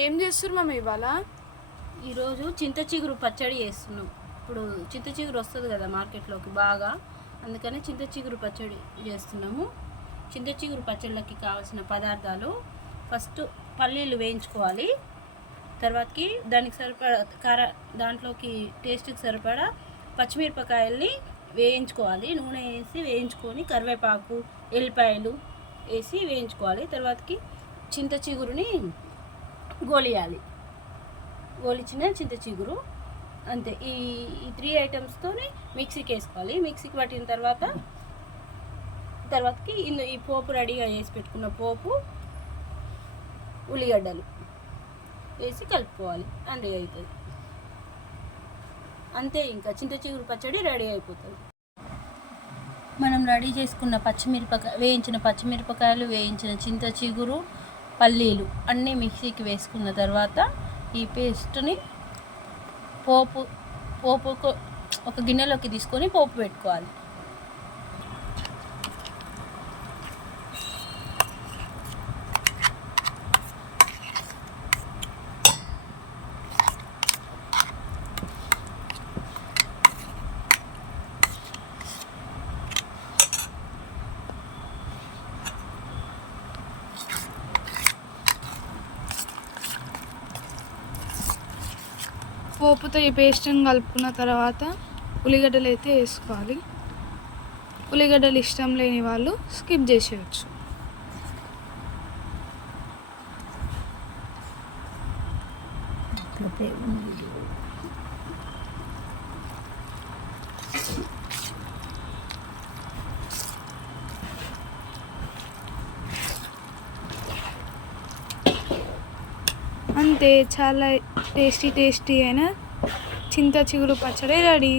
ఏం చేస్తున్నారు మమ్మీ ఇవాళ? ఈరోజు చింత చిగురు పచ్చడి చేస్తున్నాం. ఇప్పుడు చింత చిగురు వస్తుంది కదా మార్కెట్లోకి బాగా, అందుకని చింత చిగురు పచ్చడి చేస్తున్నాము. చింత చిగురు పచ్చళ్ళకి కావాల్సిన పదార్థాలు: ఫస్ట్ పల్లీలు వేయించుకోవాలి. తర్వాతకి దానికి సరిపడా దాంట్లోకి టేస్ట్కి సరిపడా పచ్చిమిరపకాయల్ని వేయించుకోవాలి. నూనె వేసి వేయించుకొని కరివేపాకు, ఎల్లిపాయలు వేసి వేయించుకోవాలి. తర్వాతకి చింత చిగురుని గోలియాలి. గోలిచిన చింత చిగురు అంతే. ఈ 3 ఐటమ్స్తోని మిక్సీకి వేసుకోవాలి. మిక్సీకి పట్టిన తర్వాతకి ఈ పోపు రెడీగా చేసి పెట్టుకున్న పోపు, ఉల్లిగడ్డలు వేసి కలుపుకోవాలి. రెడీ అవుతుంది అంతే. ఇంకా చింత చిగురు పచ్చడి రెడీ అయిపోతుంది. మనం రెడీ చేసుకున్న వేయించిన పచ్చిమిరపకాయలు, వేయించిన చింత చిగురు, పల్లీలు అన్నీ మిక్సీకి వేసుకున్న తర్వాత ఈ పేస్ట్ని పోపుకు ఒక గిన్నెలోకి తీసుకొని పోపు పెట్టుకోవాలి. పోపుతో ఈ పేస్ట్ని కలుపుకున్న తర్వాత ఉల్లిగడ్డలు అయితే వేసుకోవాలి. ఉల్లిగడ్డలు ఇష్టం లేని వాళ్ళు స్కిప్ చేసేయచ్చు. అంతే, చాలా టేస్టీ అయిన చింత చిగురు పచ్చడి రెడీ.